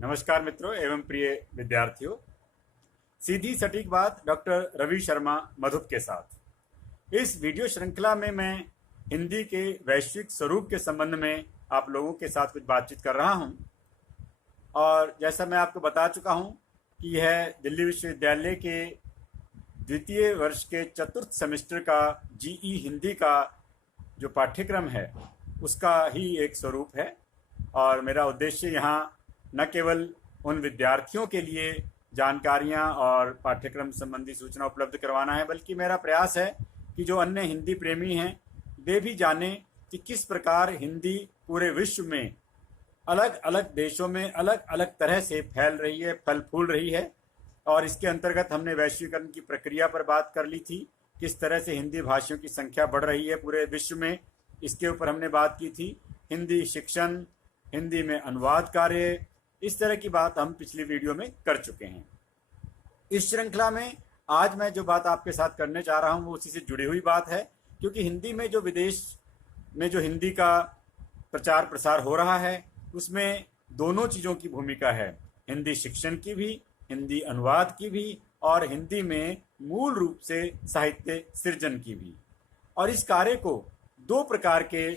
नमस्कार मित्रों एवं प्रिय विद्यार्थियों। सीधी सटीक बात डॉक्टर रवि शर्मा मधुप के साथ इस वीडियो श्रृंखला में मैं हिंदी के वैश्विक स्वरूप के संबंध में आप लोगों के साथ कुछ बातचीत कर रहा हूं। और जैसा मैं आपको बता चुका हूं कि यह दिल्ली विश्वविद्यालय के द्वितीय वर्ष के चतुर्थ सेमेस्टर का जीई हिंदी का जो पाठ्यक्रम है उसका ही एक स्वरूप है। और मेरा उद्देश्य यहाँ न केवल उन विद्यार्थियों के लिए जानकारियाँ और पाठ्यक्रम संबंधी सूचना उपलब्ध करवाना है, बल्कि मेरा प्रयास है कि जो अन्य हिंदी प्रेमी हैं वे भी जानें कि किस प्रकार हिंदी पूरे विश्व में अलग अलग देशों में अलग अलग तरह से फैल रही है, फल फूल रही है। और इसके अंतर्गत हमने वैश्वीकरण की प्रक्रिया पर बात कर ली थी, किस तरह से हिंदी भाषियों की संख्या बढ़ रही है पूरे विश्व में, इसके ऊपर हमने बात की थी। हिंदी शिक्षण, हिंदी में अनुवाद कार्य, इस तरह की बात हम पिछली वीडियो में कर चुके हैं। इस श्रृंखला में आज मैं जो बात आपके साथ करने चाह रहा हूं वो उसी से जुड़ी हुई बात है, क्योंकि हिंदी में जो विदेश में जो हिंदी का प्रचार प्रसार हो रहा है उसमें दोनों चीज़ों की भूमिका है, हिंदी शिक्षण की भी, हिंदी अनुवाद की भी, और हिंदी में मूल रूप से साहित्य सृजन की भी। और इस कार्य को दो प्रकार के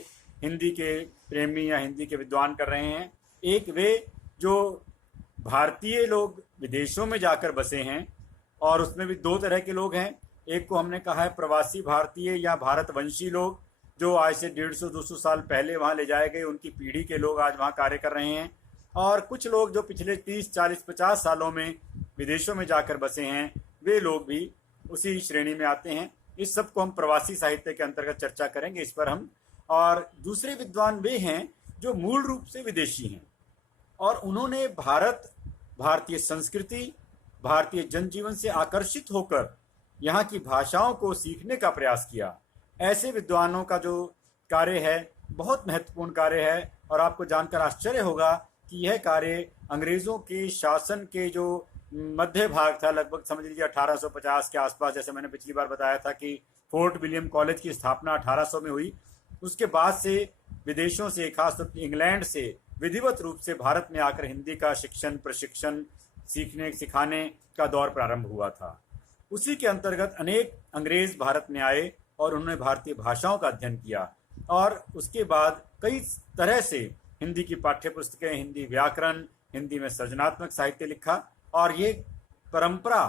हिंदी के प्रेमी या हिंदी के विद्वान कर रहे हैं। एक वे जो भारतीय लोग विदेशों में जाकर बसे हैं, और उसमें भी दो तरह के लोग हैं। एक को हमने कहा है प्रवासी भारतीय या भारतवंशी लोग, जो आज से 150-200 साल पहले वहाँ ले जाए गए, उनकी पीढ़ी के लोग आज वहाँ कार्य कर रहे हैं। और कुछ लोग जो पिछले 30-40-50 सालों में विदेशों में जाकर बसे हैं, वे लोग भी उसी श्रेणी में आते हैं। इस सब को हम प्रवासी साहित्य के अंतर्गत चर्चा करेंगे इस पर हम। और दूसरे विद्वान वे हैं जो मूल रूप से विदेशी हैं और उन्होंने भारतीय संस्कृति, भारतीय जनजीवन से आकर्षित होकर यहाँ की भाषाओं को सीखने का प्रयास किया। ऐसे विद्वानों का जो कार्य है बहुत महत्वपूर्ण कार्य है। और आपको जानकर आश्चर्य होगा कि यह कार्य अंग्रेज़ों के शासन के जो मध्य भाग था, लगभग समझ लीजिए 1850 के आसपास, जैसे मैंने पिछली बार बताया था कि फोर्ट विलियम कॉलेज की स्थापना 1800 में हुई। उसके बाद से विदेशों से, खासतौर पर इंग्लैंड से विधिवत रूप से भारत में आकर हिंदी का शिक्षण, प्रशिक्षण, सीखने सिखाने का दौर प्रारंभ हुआ था। उसी के अंतर्गत अनेक अंग्रेज भारत में आए और उन्होंने भारतीय भाषाओं का अध्ययन किया। और उसके बाद कई तरह से हिंदी की पाठ्य पुस्तकें, हिंदी व्याकरण, हिंदी में सृजनात्मक साहित्य लिखा। और ये परंपरा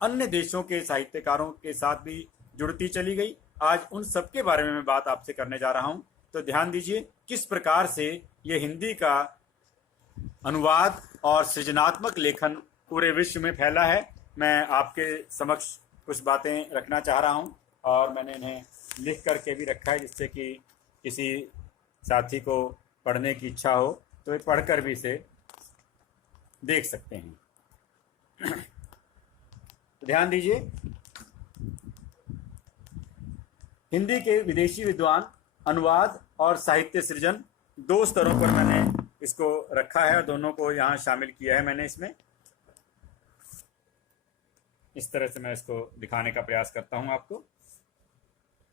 अन्य देशों के साहित्यकारों के साथ भी जुड़ती चली गई। आज उन सब के बारे में मैं बात आपसे करने जा रहा हूँ। तो ध्यान दीजिए किस प्रकार से ये हिंदी का अनुवाद और सृजनात्मक लेखन पूरे विश्व में फैला है। मैं आपके समक्ष कुछ बातें रखना चाह रहा हूँ और मैंने इन्हें लिख करके भी रखा है, जिससे कि किसी साथी को पढ़ने की इच्छा हो तो वे पढ़कर भी इसे देख सकते हैं। तो ध्यान दीजिए, हिंदी के विदेशी विद्वान, अनुवाद और साहित्य सृजन, दो स्तरों पर मैंने इसको रखा है और दोनों को यहाँ शामिल किया है मैंने इसमें। इस तरह से मैं इसको दिखाने का प्रयास करता हूँ आपको।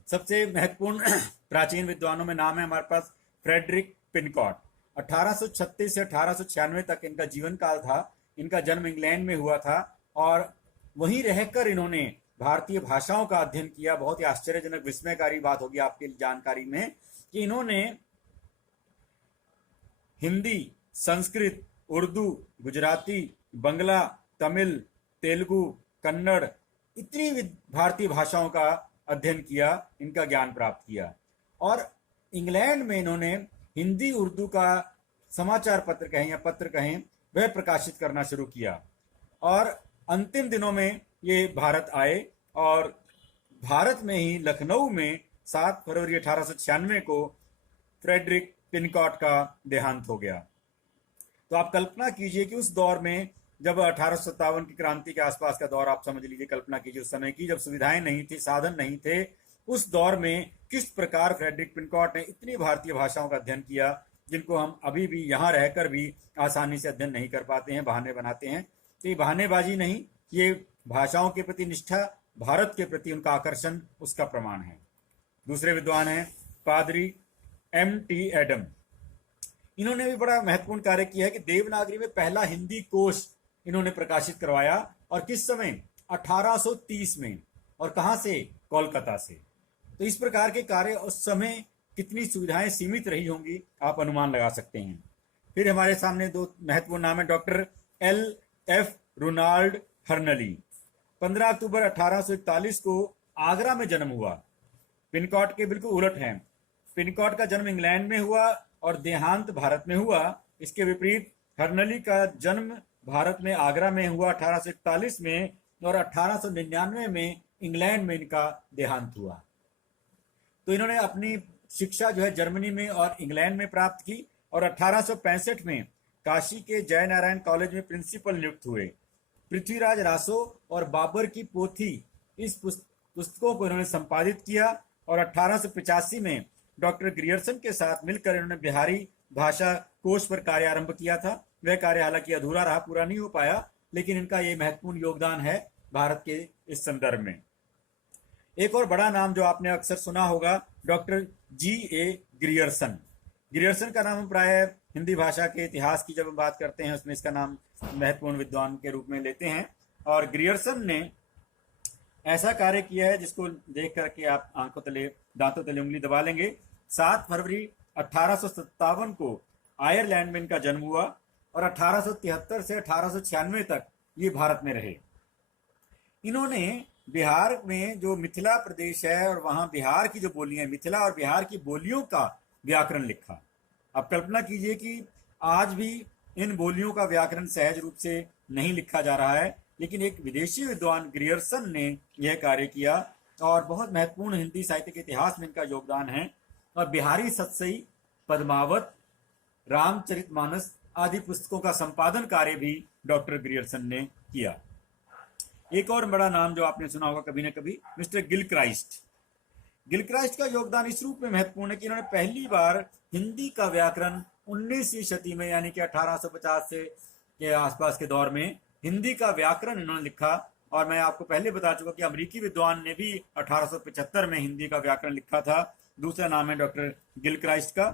सबसे महत्वपूर्ण प्राचीन विद्वानों में नाम है हमारे पास फ्रेडरिक पिनकॉट। 1836 से 1896 तक इनका जीवन काल था। इनका जन्म इंग्लैंड में हुआ था और वहीं रहकर इन्होंने भारतीय भाषाओं का अध्ययन किया। बहुत ही आश्चर्यजनक, विस्मयकारी बात होगी आपके जानकारी में कि इन्होंने हिंदी, संस्कृत, उर्दू, गुजराती, बंगला, तमिल, तेलुगु, कन्नड़, इतनी भारतीय भाषाओं का अध्ययन किया, इनका ज्ञान प्राप्त किया। और इंग्लैंड में इन्होंने हिंदी उर्दू का समाचार पत्र कहें या पत्र कहें वह प्रकाशित करना शुरू किया। और अंतिम दिनों में ये भारत आए और भारत में ही लखनऊ में 7 फरवरी 1896 को फ्रेडरिक पिनकॉट का देहांत हो गया। तो आप कल्पना कीजिए कि उस दौर में, जब 1857 की क्रांति के आसपास का दौर, आप समझ लीजिए, कल्पना कीजिए उस समय की, जब सुविधाएं नहीं थी, साधन नहीं थे, उस दौर में किस प्रकार फ्रेडरिक पिनकॉट ने इतनी भारतीय भाषाओं का अध्ययन किया जिनको हम अभी भी यहाँ रहकर भी आसानी से अध्ययन नहीं कर पाते हैं, बहाने बनाते हैं। तो ये बहानेबाजी नहीं, ये भाषाओं के प्रति निष्ठा, भारत के प्रति उनका आकर्षण, उसका प्रमाण है। दूसरे विद्वान हैं पादरी M.T. एडम। इन्होंने भी बड़ा महत्वपूर्ण कार्य किया है कि देवनागरी में पहला हिंदी कोश इन्होंने प्रकाशित करवाया, और किस समय, 1830 में, और कहां से, कोलकाता से। तो इस प्रकार के कार्य उस समय कितनी सुविधाएं सीमित रही होंगी आप अनुमान लगा सकते हैं। फिर हमारे सामने दो महत्वपूर्ण नाम है, डॉक्टर L.F. रोनाल्ड हर्नली। 15 अक्टूबर 1841 को आगरा में जन्म हुआ। पिनकॉट के बिल्कुल उलट हैं। पिनकॉट का जन्म इंग्लैंड में हुआ और देहांत भारत में हुआ। इसके विपरीत हर्नली का जन्म भारत में आगरा में हुआ 1841 में, और 1899 में इंग्लैंड में इनका देहांत हुआ। तो इन्होंने अपनी शिक्षा जो है जर्मनी में और इंग्लैंड में प्राप्त की, और 1865 में काशी के जय नारायण कॉलेज में प्रिंसिपल नियुक्त हुए। पृथ्वीराज रासो और बाबर की पोथी, इस पुस्तकों को इन्होंने संपादित किया, और 1885 में डॉक्टर ग्रियर्सन के साथ मिलकर इन्होंने बिहारी भाषा कोश पर कार्य आरंभ किया था। वह कार्य हालांकि अधूरा रहा, पूरा नहीं हो पाया, लेकिन इनका ये महत्वपूर्ण योगदान है भारत के इस संदर्भ में। एक और बड़ा नाम जो आपने अक्सर सुना होगा, डॉक्टर G.A. ग्रियर्सन। ग्रियर्सन का नाम प्राय हिंदी भाषा के इतिहास की जब हम बात करते हैं उसमें इसका नाम महत्वपूर्ण विद्वान के रूप में लेते हैं। और ग्रियर्सन ने ऐसा कार्य किया है जिसको देख करके आप आंखों तले, दांतों तले उंगली दबा लेंगे। 7 फरवरी 1857 को आयरलैंड में इनका जन्म हुआ, और 1873 से 1896 तक ये भारत में रहे। इन्होंने बिहार में जो मिथिला प्रदेश है और वहां बिहार की जो बोलियां, मिथिला और बिहार की बोलियों का व्याकरण लिखा। अब कल्पना कीजिए कि आज भी इन बोलियों का व्याकरण सहज रूप से नहीं लिखा जा रहा है, लेकिन एक विदेशी विद्वान ग्रियर्सन ने यह कार्य किया, और बहुत महत्वपूर्ण हिंदी साहित्य के इतिहास में इनका योगदान है। और बिहारी सतसई, पद्मावत, रामचरितमानस आदि पुस्तकों का संपादन कार्य भी डॉक्टर ग्रियर्सन ने किया। एक और बड़ा नाम जो आपने सुना होगा कभी न कभी, मिस्टर गिलक्राइस्ट। गिलक्राइस्ट का योगदान इस रूप में महत्वपूर्ण है कि इन्होंने पहली बार हिंदी का व्याकरण 19वीं शती में, यानी कि 1850 से के आसपास के दौर में हिंदी का व्याकरण इन्होंने लिखा। और मैं आपको पहले बता चुका कि अमेरिकी विद्वान ने भी 1875 में हिंदी का व्याकरण लिखा था। दूसरा नाम है डॉक्टर गिलक्राइस्ट का।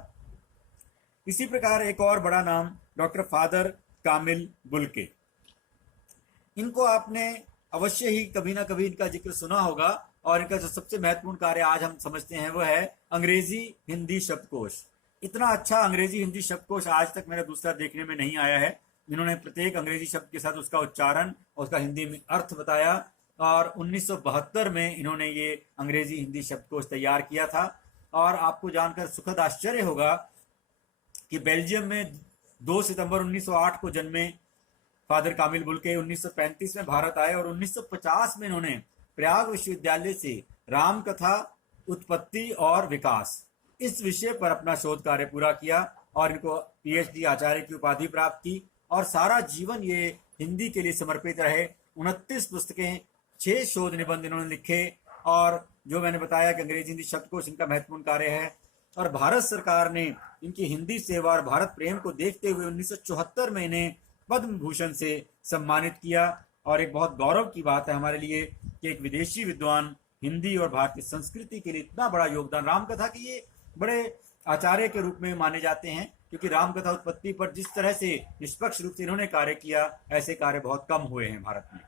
इसी प्रकार एक और बड़ा नाम डॉक्टर फादर कामिल बुल्के। इनको आपने अवश्य ही कभी ना कभी इनका जिक्र सुना होगा, और इनका जो सबसे महत्वपूर्ण कार्य आज हम समझते हैं वो है अंग्रेजी हिंदी शब्दकोश। इतना अच्छा अंग्रेजी हिंदी शब्दकोश आज तक मेरा दूसरा देखने में नहीं आया है। इन्होंने प्रत्येक अंग्रेजी शब्द के साथ उसका उच्चारण और उसका हिंदी में अर्थ बताया, और 1972 में इन्होंने ये अंग्रेजी हिंदी शब्दकोश तैयार किया था। और आपको जानकर सुखद आश्चर्य होगा कि बेल्जियम में 2 सितंबर 1908 को जन्मे फादर कामिल बुल्के 1935 में भारत आए, और 1950 में इन्होंने प्रयाग विश्वविद्यालय से राम कथा, उत्पत्ति और विकास, इस विषय पर अपना शोध कार्य पूरा किया, और इनको PhD आचार्य की उपाधि प्राप्त की, और सारा जीवन ये हिंदी के लिए समर्पित रहे। 29 पुस्तकें, 6 शोध निबंध इन्होंने लिखे, और जो मैंने बताया कि अंग्रेजी हिंदी शब्दकोश इनका महत्वपूर्ण कार्य है। और भारत सरकार ने इनकी हिंदी सेवा और भारत प्रेम को देखते हुए 1974 में इन्हें पद्म भूषण से सम्मानित किया। और एक बहुत गौरव की बात है हमारे लिए कि एक विदेशी विद्वान हिंदी और भारतीय संस्कृति के लिए इतना बड़ा योगदान, रामकथा के ये बड़े आचार्य के रूप में माने जाते हैं, क्योंकि रामकथा उत्पत्ति पर जिस तरह से निष्पक्ष रूप से इन्होंने कार्य किया, ऐसे कार्य बहुत कम हुए हैं भारत में।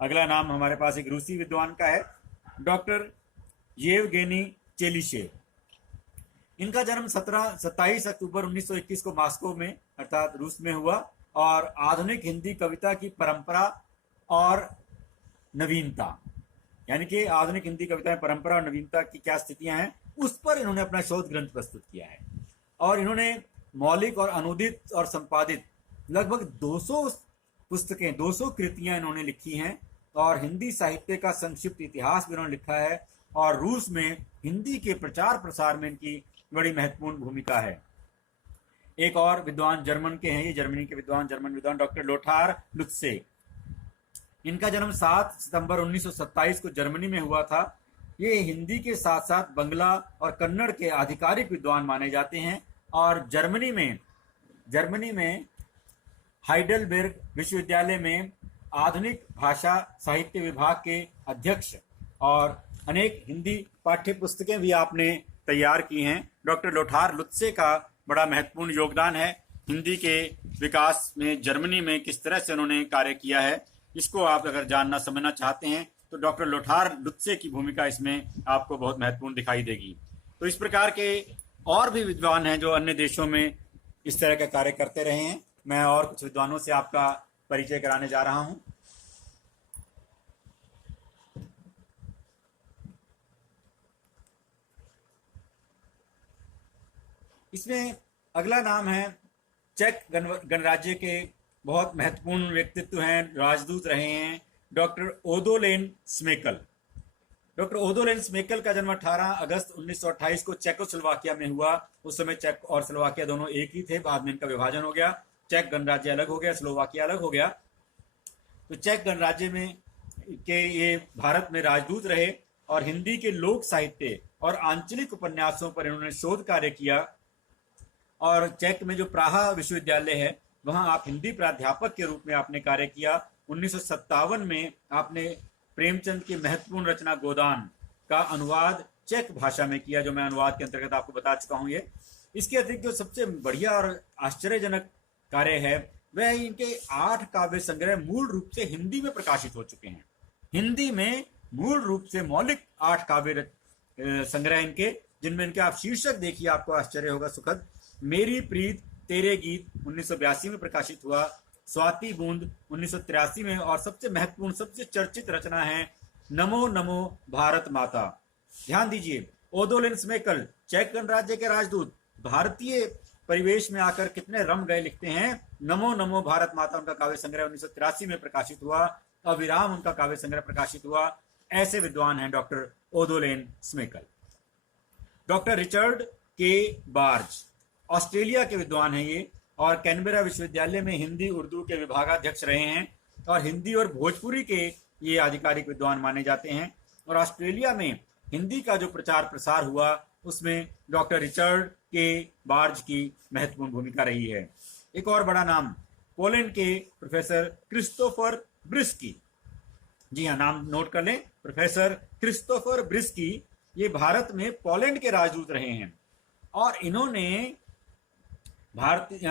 अगला नाम हमारे पास एक रूसी विद्वान का है, डॉक्टर येवगेनी चेलिशेव। इनका जन्म 27 अक्टूबर 1921 को मॉस्को में अर्थात रूस में हुआ, और आधुनिक हिंदी कविता की परंपरा और नवीनता, यानी कि आधुनिक हिंदी कविता परंपरा और नवीनता की क्या स्थितियां हैं, उस पर इन्होंने अपना शोध ग्रंथ प्रस्तुत किया है। और इन्होंने मौलिक और अनुदित और संपादित लगभग 200 पुस्तकें, 200 कृतियां इन्होंने लिखी हैं, और हिंदी साहित्य का संक्षिप्त इतिहास भी इन्होंने लिखा है। और रूस में हिंदी के प्रचार प्रसार में इनकी बड़ी महत्वपूर्ण भूमिका है। एक और विद्वान जर्मन के हैं, ये जर्मनी के विद्वान, जर्मन विद्वान डॉक्टर लोथार लुत्से। इनका जन्म 7 सितंबर 1927 को जर्मनी में हुआ था। ये हिंदी के साथ साथ बंगला और कन्नड़ के आधिकारिक विद्वान माने जाते हैं, और जर्मनी में हाइडेलबर्ग विश्वविद्यालय में आधुनिक भाषा साहित्य विभाग के अध्यक्ष, और अनेक हिंदी पाठ्य पुस्तकें भी आपने तैयार की हैं। डॉक्टर लोथार लुत्से का बड़ा महत्वपूर्ण योगदान है। हिंदी के विकास में जर्मनी में किस तरह से उन्होंने कार्य किया है, इसको आप अगर जानना समझना चाहते हैं तो डॉक्टर लोथार लुत्से की भूमिका इसमें आपको बहुत महत्वपूर्ण दिखाई देगी। तो इस प्रकार के और भी विद्वान हैं जो अन्य देशों में इस तरह का कार्य करते रहे हैं। मैं और कुछ विद्वानों से आपका परिचय कराने जा रहा हूं। इसमें अगला नाम है, चेक गणराज्य के बहुत महत्वपूर्ण व्यक्तित्व हैं, राजदूत रहे हैं, डॉक्टर ओदोलेन स्मेकल। डॉक्टर ओदोलेन स्मेकल का जन्म 18 अगस्त 1928 को चेकोस्लोवाकिया में हुआ। उस समय चेक और स्लोवाकिया दोनों एक ही थे, बाद में इनका विभाजन हो गया, चेक गणराज्य अलग हो गया, स्लोवाकिया अलग हो गया। तो चेक गणराज्य में के ये भारत में राजदूत रहे और हिंदी के लोक साहित्य और आंचलिक उपन्यासों पर इन्होंने शोध कार्य किया। और चेक में जो प्राहा विश्वविद्यालय है वहां आप हिंदी प्राध्यापक के रूप में आपने कार्य किया। 1957 में आपने प्रेमचंद की महत्वपूर्ण रचना गोदान का अनुवाद चेक भाषा में किया, जो मैं अनुवाद के अंतर्गत आपको बता चुका हूं। ये इसके अतिरिक्त जो सबसे बढ़िया और आश्चर्यजनक कार्य है वह इनके 8 काव्य संग्रह मूल रूप से हिंदी में प्रकाशित हो चुके हैं। हिंदी में मूल रूप से मौलिक 8 काव्य संग्रह इनके, जिनमें इनके आप शीर्षक देखिए, आपको आश्चर्य होगा सुखद। मेरी प्रीत तेरे गीत 1982 में प्रकाशित हुआ, स्वाति बूंद 1983 में, और सबसे महत्वपूर्ण सबसे चर्चित रचना है नमो नमो भारत माता। ध्यान दीजिए, ओदोलेन स्मेकल चेक गणराज्य के राजदूत भारतीय परिवेश में आकर कितने रम गए, लिखते हैं नमो नमो भारत माता। उनका काव्य संग्रह 1983 में प्रकाशित हुआ, अविराम उनका काव्य संग्रह प्रकाशित हुआ। ऐसे विद्वान हैं डॉक्टर ओदोलेन स्मेकल। डॉक्टर रिचर्ड के बार्ज ऑस्ट्रेलिया के विद्वान हैं ये, और कैनबेरा विश्वविद्यालय में हिंदी उर्दू के विभागाध्यक्ष रहे हैं और हिंदी और भोजपुरी के ये आधिकारिक विद्वान माने जाते हैं। और ऑस्ट्रेलिया में हिंदी का जो प्रचार प्रसार हुआ उसमें डॉक्टर रिचर्ड के बार्ज की महत्वपूर्ण भूमिका रही है। एक और बड़ा नाम, पोलैंड के प्रोफेसर क्रिस्टोफर ब्रिस्की। जी हाँ, नाम नोट कर लें, प्रोफेसर क्रिस्टोफर ब्रिस्की। ये भारत में पोलैंड के राजदूत रहे हैं और इन्होंने भारतीय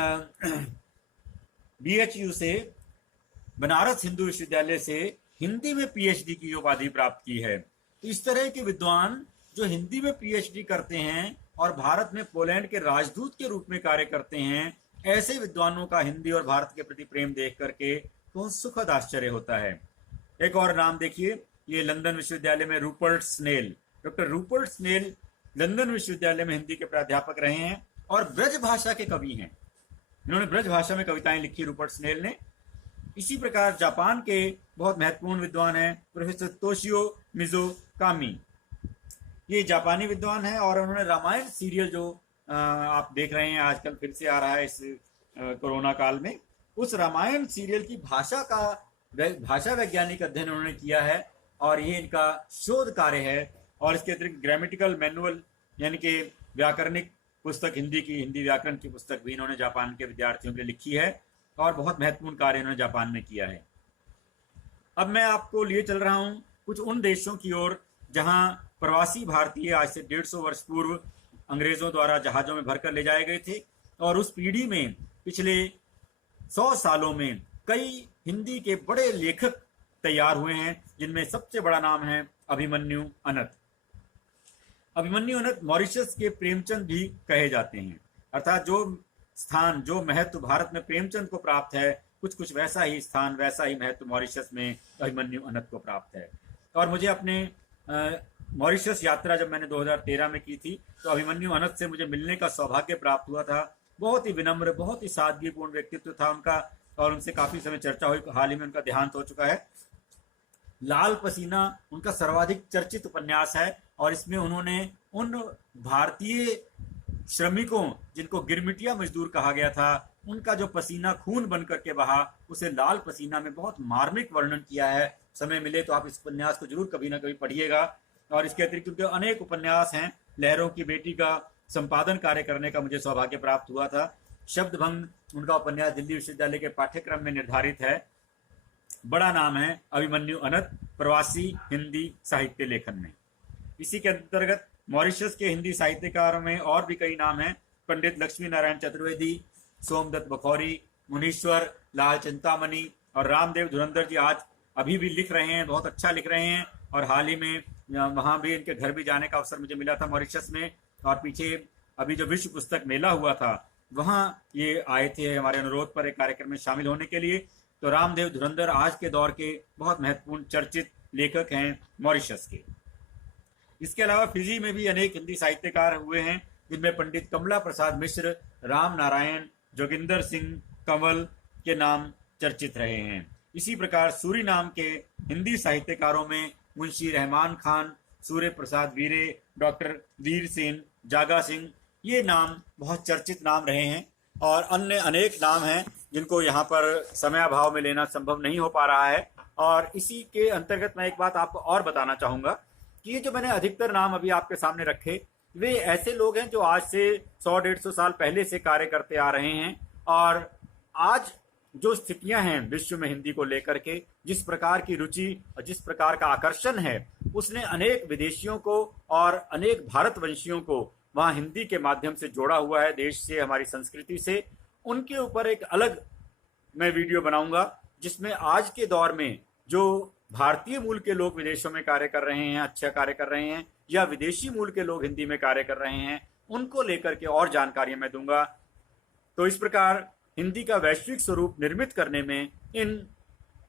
BHU से, बनारस हिंदू विश्वविद्यालय से हिंदी में PhD की उपाधि प्राप्त की है। तो इस तरह के विद्वान जो हिंदी में PhD करते हैं और भारत में पोलैंड के राजदूत के रूप में कार्य करते हैं, ऐसे विद्वानों का हिंदी और भारत के प्रति प्रेम देख करके तो सुखद आश्चर्य होता है। एक और नाम देखिए, ये लंदन विश्वविद्यालय में Rupert Snell. Doctor Rupert Snell London विश्वविद्यालय में हिंदी के प्राध्यापक रहे हैं और ब्रज भाषा के कवि हैं। इन्होंने ब्रज भाषा में कविताएं लिखी रूपर्ट स्नेल ने। इसी प्रकार जापान के बहुत महत्वपूर्ण विद्वान हैं प्रोफेसर तोशियो मिजो कामी। ये जापानी विद्वान हैं और उन्होंने रामायण सीरियल जो आप देख रहे हैं आजकल फिर से आ रहा है इस कोरोना काल में, उस रामायण सीरियल की भाषा वैज्ञानिक अध्ययन उन्होंने किया है और ये इनका शोध कार्य है। और इसके अतिरिक्त ग्रामेटिकल मैनुअल यानी कि व्याकरणिक पुस्तक, हिंदी व्याकरण की पुस्तक भी इन्होंने जापान के विद्यार्थियों के लिए लिखी है और बहुत महत्वपूर्ण कार्य इन्होंने जापान में किया है। अब मैं आपको लिए चल रहा हूं कुछ उन देशों की ओर जहां प्रवासी भारतीय आज से 150 वर्ष पूर्व अंग्रेजों द्वारा जहाजों में भरकर ले जाए गए थे और उस पीढ़ी में पिछले 100 सालों में कई हिंदी के बड़े लेखक तैयार हुए हैं, जिनमें सबसे बड़ा नाम है अभिमन्यु अनंत। अभिमन्यु अनंत मॉरिशस के प्रेमचंद भी कहे जाते हैं, अर्थात जो स्थान जो महत्व भारत में प्रेमचंद को प्राप्त है, कुछ कुछ वैसा ही स्थान वैसा ही महत्व मॉरिशस में अभिमन्यु अनंत को प्राप्त है। और मुझे अपने मॉरिशस यात्रा जब मैंने 2013 में की थी तो अभिमन्यु अनंत से मुझे मिलने का सौभाग्य प्राप्त हुआ था। बहुत ही विनम्र, बहुत ही सादगीपूर्ण व्यक्तित्व था उनका और उनसे काफी समय चर्चा हुई। हाल ही में उनका देहांत हो चुका है। लाल पसीना उनका सर्वाधिक चर्चित उपन्यास है और इसमें उन्होंने उन भारतीय श्रमिकों जिनको गिरमिटिया मजदूर कहा गया था, उनका जो पसीना खून बन करके बहा, उसे लाल पसीना में बहुत मार्मिक वर्णन किया है। समय मिले तो आप इस उपन्यास को जरूर कभी ना कभी पढ़िएगा। और इसके अतिरिक्त उनके अनेक उपन्यास हैं। लहरों की बेटी का संपादन कार्य करने का मुझे सौभाग्य प्राप्त हुआ था। शब्दभंग उनका उपन्यास दिल्ली विश्वविद्यालय के पाठ्यक्रम में निर्धारित है। बड़ा नाम है अभिमन्यु अनंत प्रवासी हिंदी साहित्य लेखन में। इसी के अंतर्गत मॉरिशस के हिंदी साहित्यकारों में और भी कई नाम हैं। पंडित लक्ष्मी नारायण चतुर्वेदी, सोमदत्त बखौरी, मुनीश्वर लाल चिंतामणि और रामदेव धुरंधर जी आज अभी भी लिख रहे हैं, बहुत अच्छा लिख रहे हैं। और हाल ही में वहाँ भी इनके घर भी जाने का अवसर मुझे मिला था मॉरिशस में, और पीछे अभी जो विश्व पुस्तक मेला हुआ था वहाँ ये आए थे हमारे अनुरोध पर एक कार्यक्रम में शामिल होने के लिए। तो रामदेव धुरंधर आज के दौर के बहुत महत्वपूर्ण चर्चित लेखक हैं मॉरिशस के। इसके अलावा फिजी में भी अनेक हिंदी साहित्यकार हुए हैं, जिनमें पंडित कमला प्रसाद मिश्र, राम नारायण, जोगिंदर सिंह कंवल के नाम चर्चित रहे हैं। इसी प्रकार सूरीनाम के हिंदी साहित्यकारों में मुंशी रहमान खान, सूर्य प्रसाद वीरे, डॉक्टर वीर सेन, जागा सिंह, ये नाम बहुत चर्चित नाम रहे हैं। और अन्य अनेक नाम हैं जिनको यहाँ पर समयाभाव में लेना संभव नहीं हो पा रहा है। और इसी के अंतर्गत मैं एक बात आपको और बताना चाहूँगा कि ये जो मैंने अधिकतर नाम अभी आपके सामने रखे, वे ऐसे लोग हैं जो आज से 100-150 साल पहले से कार्य करते आ रहे हैं। और आज जो स्थितियां हैं विश्व में हिंदी को लेकर के, जिस प्रकार की रुचि और जिस प्रकार का आकर्षण है, उसने अनेक विदेशियों को और अनेक भारतवंशियों को वहाँ हिंदी के माध्यम से जोड़ा हुआ है, देश से, हमारी संस्कृति से। उनके ऊपर एक अलग मैं वीडियो बनाऊंगा, जिसमें आज के दौर में जो भारतीय मूल के लोग विदेशों में कार्य कर रहे हैं, अच्छा कार्य कर रहे हैं, या विदेशी मूल के लोग हिंदी में कार्य कर रहे हैं, उनको लेकर के और जानकारी मैं दूंगा। तो इस प्रकार हिंदी का वैश्विक स्वरूप निर्मित करने में इन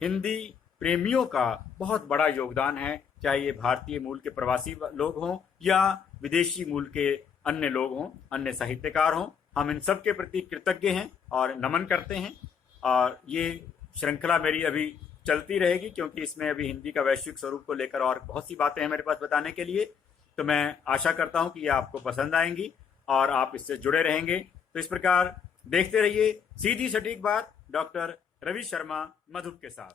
हिंदी प्रेमियों का बहुत बड़ा योगदान है, चाहे ये भारतीय मूल के प्रवासी लोग हों या विदेशी मूल के अन्य लोग हों, अन्य साहित्यकार हों। हम इन सब के प्रति कृतज्ञ हैं और नमन करते हैं। और ये श्रृंखला मेरी अभी चलती रहेगी, क्योंकि इसमें अभी हिंदी का वैश्विक स्वरूप को लेकर और बहुत सी बातें हैं मेरे पास बताने के लिए। तो मैं आशा करता हूं कि ये आपको पसंद आएंगी और आप इससे जुड़े रहेंगे। तो इस प्रकार देखते रहिए सीधी सटीक बात डॉक्टर रवि शर्मा मधुप के साथ।